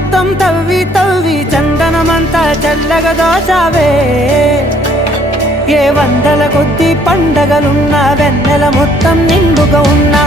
మొత్తం తవ్వి తవ్వి చందనమంతా చల్లగా దోచావే ఏ వందల కొద్ది పండగలున్నా వెన్నెల మొత్తం నిండుగా ఉన్నా